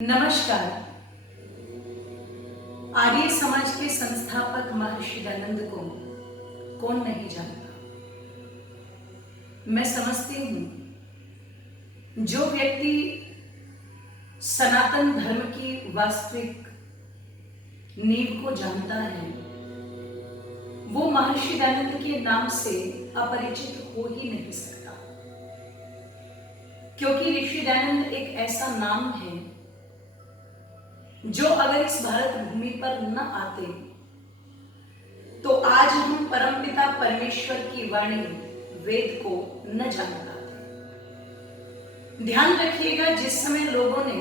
नमस्कार। आर्य समाज के संस्थापक महर्षि दयानंद को कौन नहीं जानता। मैं समझती हूं जो व्यक्ति सनातन धर्म की वास्तविक नींव को जानता है वो महर्षि दयानंद के नाम से अपरिचित हो ही नहीं सकता, क्योंकि ऋषि दयानंद एक ऐसा नाम है जो अगर इस भारत भूमि पर न आते तो आज हम परमपिता परमेश्वर की वाणी वेद को न जान पाते। ध्यान रखिएगा, जिस समय लोगों ने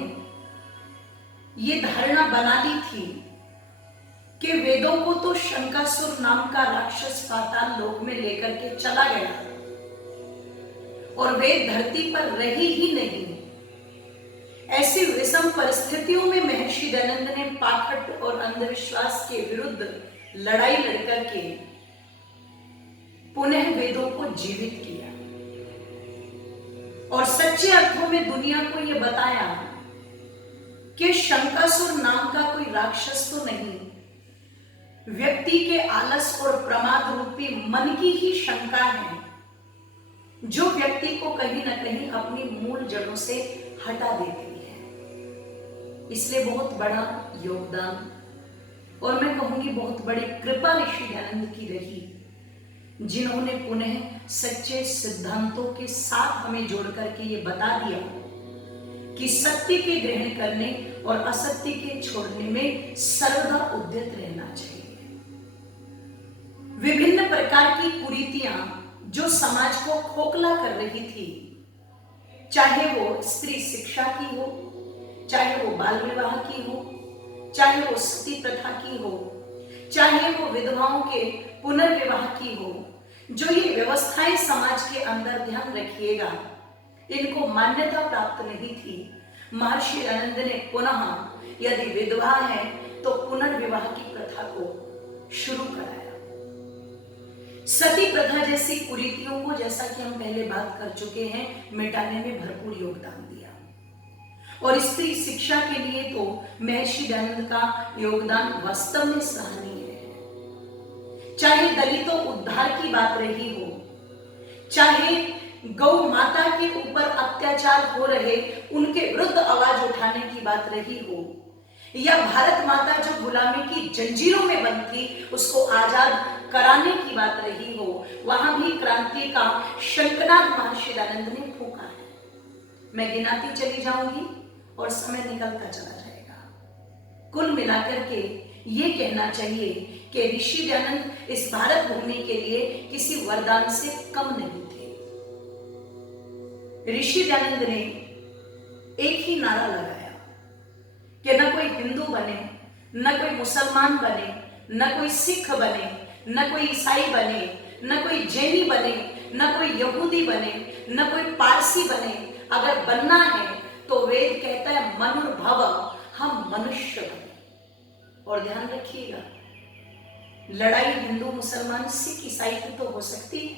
ये धारणा बना ली थी कि वेदों को तो शंकासुर नाम का राक्षस पाताल लोक में लेकर के चला गया और वेद धरती पर रही ही नहीं, ऐसी विषम परिस्थितियों में महर्षि दयानंद ने पाखंड और अंधविश्वास के विरुद्ध लड़ाई लड़कर के पुनः वेदों को जीवित किया और सच्चे अर्थों में दुनिया को यह बताया कि शंकासुर नाम का कोई राक्षस तो नहीं, व्यक्ति के आलस और प्रमाद रूपी मन की ही शंका है जो व्यक्ति को कहीं ना कहीं अपनी मूल जड़ों से हटा देती है। इसलिए बहुत बड़ा योगदान और मैं कहूंगी बहुत बड़ी कृपा ऋषि दयानंद की रही, जिन्होंने पुनः सच्चे सिद्धांतों के साथ हमें जोड़ करके ये बता दिया कि सत्य के ग्रहण करने और असत्य के छोड़ने में सर्वदा उद्यत रहना चाहिए। विभिन्न प्रकार की कुरीतियां जो समाज को खोखला कर रही थी, चाहे वो स्त्री शिक्षा की हो, चाहे वो बाल विवाह की हो, चाहे वो सती प्रथा की हो, चाहे वो विधवाओं के पुनर्विवाह की हो, जो ये व्यवस्थाएं समाज के अंदर, ध्यान रखिएगा, इनको मान्यता प्राप्त नहीं थी। महर्षि दयानंद ने पुनः यदि विधवा है तो पुनर्विवाह की प्रथा को शुरू कराया। सती प्रथा जैसी कुरीतियों को, जैसा कि हम पहले बात कर चुके हैं, मिटाने में भरपूर योगदान दिया और स्त्री शिक्षा के लिए तो महर्षि दयानंद का योगदान वास्तव में सराहनीय है। चाहे दलितों उद्धार की बात रही हो, चाहे गौ माता के ऊपर अत्याचार हो रहे उनके विरुद्ध आवाज उठाने की बात रही हो, या भारत माता जो गुलामी की जंजीरों में बंद थी उसको आजाद कराने की बात रही हो, वहां भी क्रांति का शंखनाद महर्षि दयानंद ने फूंका है। मैं गिनाती चली जाऊंगी और समय निकलता चला जाएगा। कुल मिलाकर के ये कहना चाहिए कि ऋषि दयानंद इस भारत भूमि के लिए किसी वरदान से कम नहीं थे। ऋषि दयानंद ने एक ही नारा लगाया कि न कोई हिंदू बने, न कोई मुसलमान बने, न कोई सिख बने, न कोई ईसाई बने, न कोई जैनी बने, न कोई यहूदी बने, न कोई पारसी बने। अगर बनना है तो वेद कहता है मनुर्भव, हम मनुष्य बने। और ध्यान रखिएगा, लड़ाई हिंदू मुसलमान सिख ईसाई की तो हो सकती है,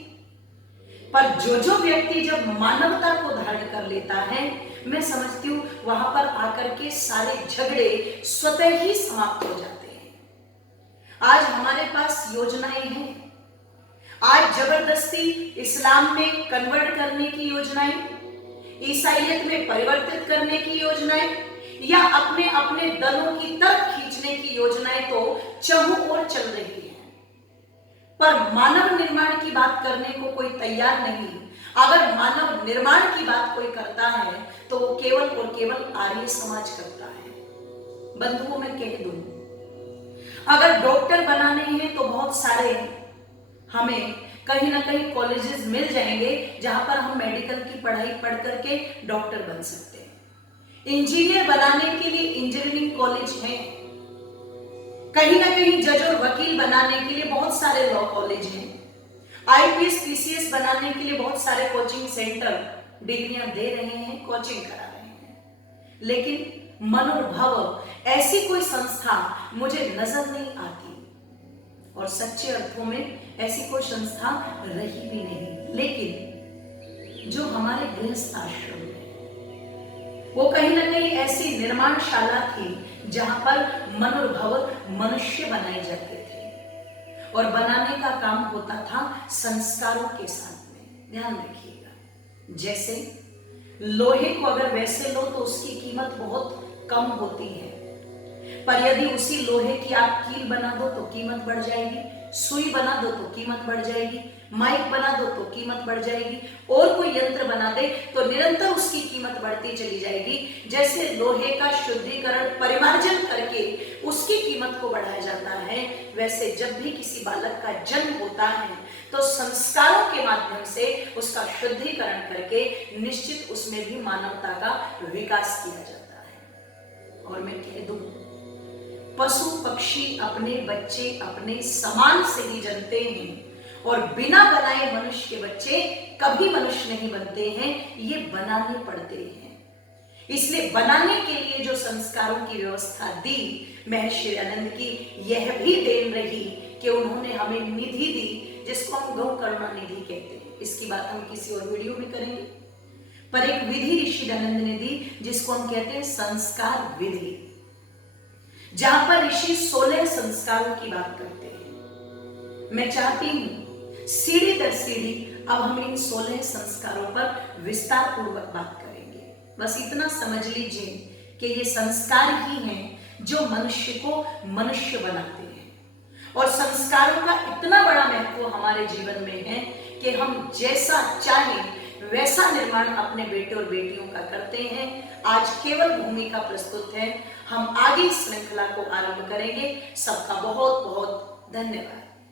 पर जो व्यक्ति जब मानवता को धारण कर लेता है, मैं समझती हूं वहां पर आकर के सारे झगड़े स्वतः ही समाप्त हो जाते हैं। आज हमारे पास योजनाएं हैं, आज जबरदस्ती इस्लाम में कन्वर्ट करने की योजनाएं, ईसाइयत में परिवर्तित करने की योजनाएं, या अपने अपने दलों की तरफ खींचने की योजनाएं तो चहुं ओर चल रही है, पर मानव निर्माण की बात करने को कोई तैयार नहीं। अगर मानव निर्माण की बात कोई करता है तो वो केवल और केवल आर्य समाज करता है। बंधुओं, मैं कह दूं, अगर डॉक्टर बनाने हैं तो बहुत सारे हमें कहीं ना कहीं कॉलेजेस मिल जाएंगे जहां पर हम मेडिकल की पढ़ाई पढ़ करके डॉक्टर बन सकते हैं। इंजीनियर बनाने के लिए इंजीनियरिंग कॉलेज हैं, कहीं ना कहीं जज और वकील बनाने के लिए बहुत सारे लॉ कॉलेज हैं, आईपीएस पीसीएस बनाने के लिए बहुत सारे कोचिंग सेंटर डिग्रियां दे रहे हैं, कोचिंग करा रहे हैं, लेकिन मनोभव ऐसी कोई संस्था मुझे नजर नहीं आती और सच्चे अर्थों में ऐसी कोई संस्था रही भी नहीं। लेकिन जो हमारे गृहस्थ आश्रम है, वो कहीं ना कहीं ऐसी निर्माणशाला थी जहां पर मनोभव मनुष्य बनाए जाते थे और बनाने का काम होता था संस्कारों के साथ में। ध्यान रखिएगा, जैसे लोहे को अगर वैसे लो तो उसकी कीमत बहुत कम होती है, पर यदि उसी लोहे की आप कील बना दो तो कीमत बढ़ जाएगी, सुई बना दो तो कीमत बढ़ जाएगी, माइक बना दो तो कीमत बढ़ जाएगी, और कोई यंत्र बना दे तो निरंतर उसकी कीमत बढ़ती चली जाएगी। जैसे लोहे का शुद्धिकरण परिमार्जन करके उसकी कीमत को बढ़ाया जाता है, वैसे जब भी किसी बालक का जन्म होता है तो संस्कारों के माध्यम से उसका शुद्धिकरण करके निश्चित उसमें भी मानवता का विकास किया जाता है। और मैं कह दूं, पशु पक्षी अपने बच्चे अपने समान से ही जन्मते हैं और बिना बनाए मनुष्य के बच्चे कभी मनुष्य नहीं बनते हैं, ये बनाने पड़ते हैं। इसलिए बनाने के लिए जो संस्कारों की व्यवस्था दी महर्षि आनंद की, यह भी देन रही कि उन्होंने हमें निधि दी जिसको हम गौ करुणा निधि कहते हैं। इसकी बात हम किसी और वीडियो में करेंगे, पर एक विधि ऋषि आनंद ने दी जिसको हम कहते हैं संस्कार विधि, जहां पर ऋषि 16 संस्कारों की बात करते हैं। मैं चाहती हूं सीढ़ी दर सीढ़ी अब हम इन 16 संस्कारों पर विस्तार पूर्वक बात करेंगे। बस इतना समझ लीजिए कि ये संस्कार ही हैं जो मनुष्य को मनुष्य बनाते हैं, और संस्कारों का इतना बड़ा महत्व हमारे जीवन में है कि हम जैसा चाहें वैसा निर्माण अपने बेटे और बेटियों का करते हैं। आज केवल भूमिका प्रस्तुत है, हम आगे श्रृंखला को आरंभ करेंगे। सबका बहुत बहुत धन्यवाद।